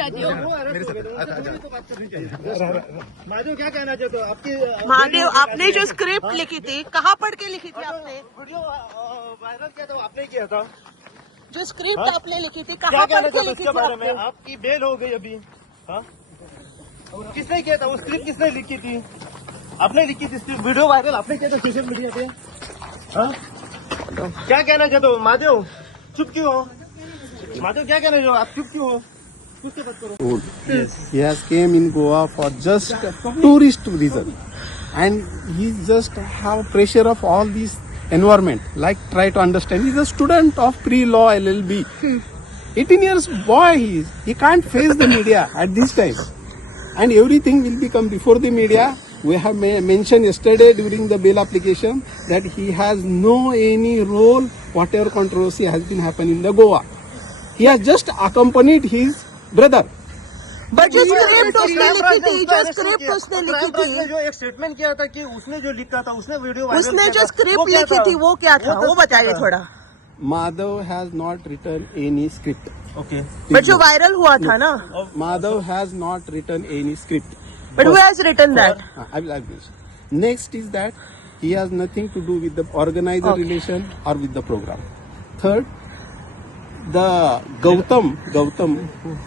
चाहती हो? महादेव क्या कहना चाहते हो? आपकी महादेव, आपने जो स्क्रिप्ट लिखी थी, कहाँ पढ़ के लिखी थी आपने? वीडियो वायरल किया था, आपने किया था। जो स्क्रिप्ट आपने लिखी थी, क्या कहाँ कहना पढ़ के चाहते हो लिखी इसके थी बारे में? आपने? आपकी बेल हो गई अभी। हाँ? किसने किया था वो स्क्रिप्ट? किसने लिखी थी? आपने लिखी थी स्क्रिप्ट, वीडियो वायरल आपने किया था सोशल मीडिया पे। हाँ? क्या कहना चाहते हो महादेव? चुप क्यों हो महादेव? क्या कहना चाहते हो आप? चुप क्यों हो? कुछ तो बात करो। He has came in Goa for just tourist reason, and he just have pressure of all these environment. Like try to understand. He's a student of pre-law LLB. 18 years boy he is. He can't face the media at this time, and everything will become before the media. We have mentioned yesterday during the bail application that he has no any role whatever controversy has been happening in the Goa. He has just accompanied his brother. But जो स्क्रिप्ट उसने लिखी थी, जो स्क्रिप्ट उसने लिखी थी, जो एक स्टेटमेंट किया था कि उसने जो लिखा था, उसने वीडियो वायरल उसने किया जो था, स्क्रिप्ट वो क्या लिखी था? थी वो क्या था? वो बताइए थोड़ा। Madhav has not written any script. Okay. But जो वायरल हुआ था ना, Madhav has not written any script. But who has written that? I will finish. Next is that he has nothing to do with the organizer Okay. relation or with the program. Third, the Gautam,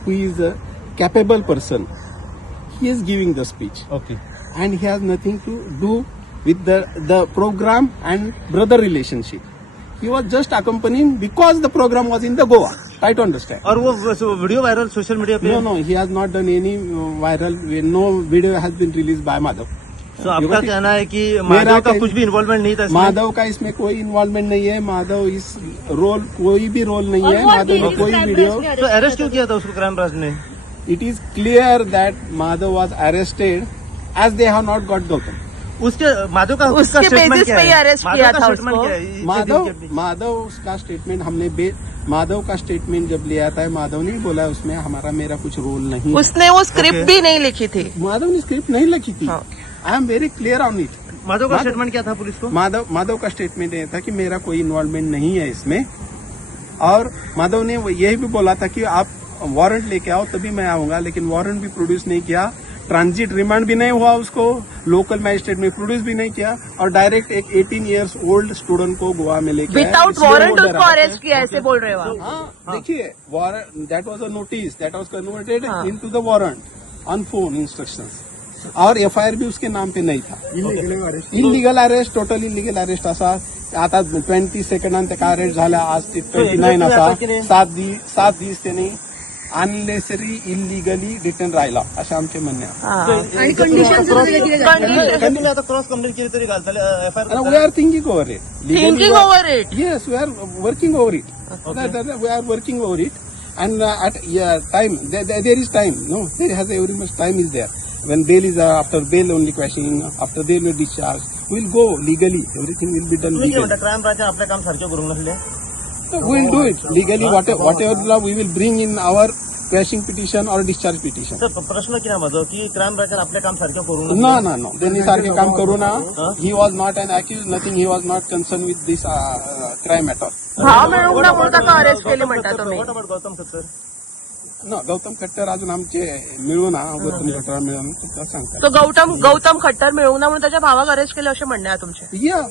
who is a capable person, he is giving the speech, okay. and he has nothing to do with the program and brother relationship. He was just accompanying because the program was in the Goa. Try to understand. और वो video viral social media पे? No, he has not done any viral. No video has been released by Madhav. तो आपका got it? कहना है कि मेरा माधव का कह- कुछ भी इन्वॉल्वमेंट नहीं था इसमें? माधव का इसमें कोई इन्वॉल्वमेंट नहीं है. माधव इस रोल कोई भी रोल नहीं है. माधव ने कोई वीडियो. तो अरेस्ट क्यों किया था उसको क्राइम ब्रांच ने? It is clear that Madhav was arrested as they have not got Gautam. उसके माधव का उसके basis पे ही arrest किया था उसको। माधव का स्टेटमेंट हमने माधव का स्टेटमेंट जब लिया था, माधव ने बोला उसमें मेरा कुछ रोल नहीं है. उसने वो स्क्रिप्ट भी नहीं लिखी थी। माधव ने स्क्रिप्ट नहीं लिखी थी. I am very clear on it. Madhav का स्टेटमेंट क्या था पुलिस को? माधव का स्टेटमेंट ये था कि मेरा कोई इन्वॉल्वमेंट नहीं है इसमें, और माधव ने यही भी बोला था कि आप वारंट लेके आओ तभी मैं आऊंगा, लेकिन वारंट भी प्रोड्यूस नहीं किया, ट्रांजिट रिमांड भी नहीं हुआ उसको, लोकल मैजिस्ट्रेट में प्रोड्यूस भी नहीं किया, और डायरेक्ट एक 18 इयर्स ओल्ड स्टूडेंट को गोवा में लेके आया. विदाउट इसलिए वारंट वो उसको डरा. अरेस्ट किया, ऐसे बोल रहे हो आप? हाँ, देखिए warrant, that was a notice that was converted हाँ. Into the warrant on phone instructions, और एफआयआर भी उसके नाम पे नहीं था. Illegal arrest, total illegal arrest असा. आता 20 सेकंडान त्याका अरेस्ट झाला, आज ते 29 असा. 7 दिवस त्यांनी अननेसेसरी इलिगली रिटर्न राहिला असे आमचे म्हणणे आहे. आणि कंडिशन आता क्रॉस कंप्लेंट केली तरी घालताले FIR? We are thinking over it. Thinking over it. Yes, we are working over it. We are working over it, and at time there is time. No, there has every much time is there. When bail is after bail only questioning, after bail will discharge, we'll go legally. Everything will be done legally. Crime branch आपल्या काम सारखे करून नसले? So we'll do it legally. Whatever law we will bring in our quashing petition or discharge petition. तर प्रश्न किती माझं की क्राइम ब्रांच आपल्या काम सारखे करून No. त्यांनी सारखे काम करू ना. He was not an accused. Nothing. He was not concerned with this crime at all. भाव मिळवून म्हणता का अरेस्ट केले म्हणता तुम्ही? What about Gautam Khattar? No, गौतम खट्टर अजून आमचे मिळून गौतम खट्टर मिळून सांगतात. तो गौतम खट्टर मिळवून म्हणून त्याच्या भावाला अरेस्ट केलं असे म्हणणे आहे तुमचे? Yeah.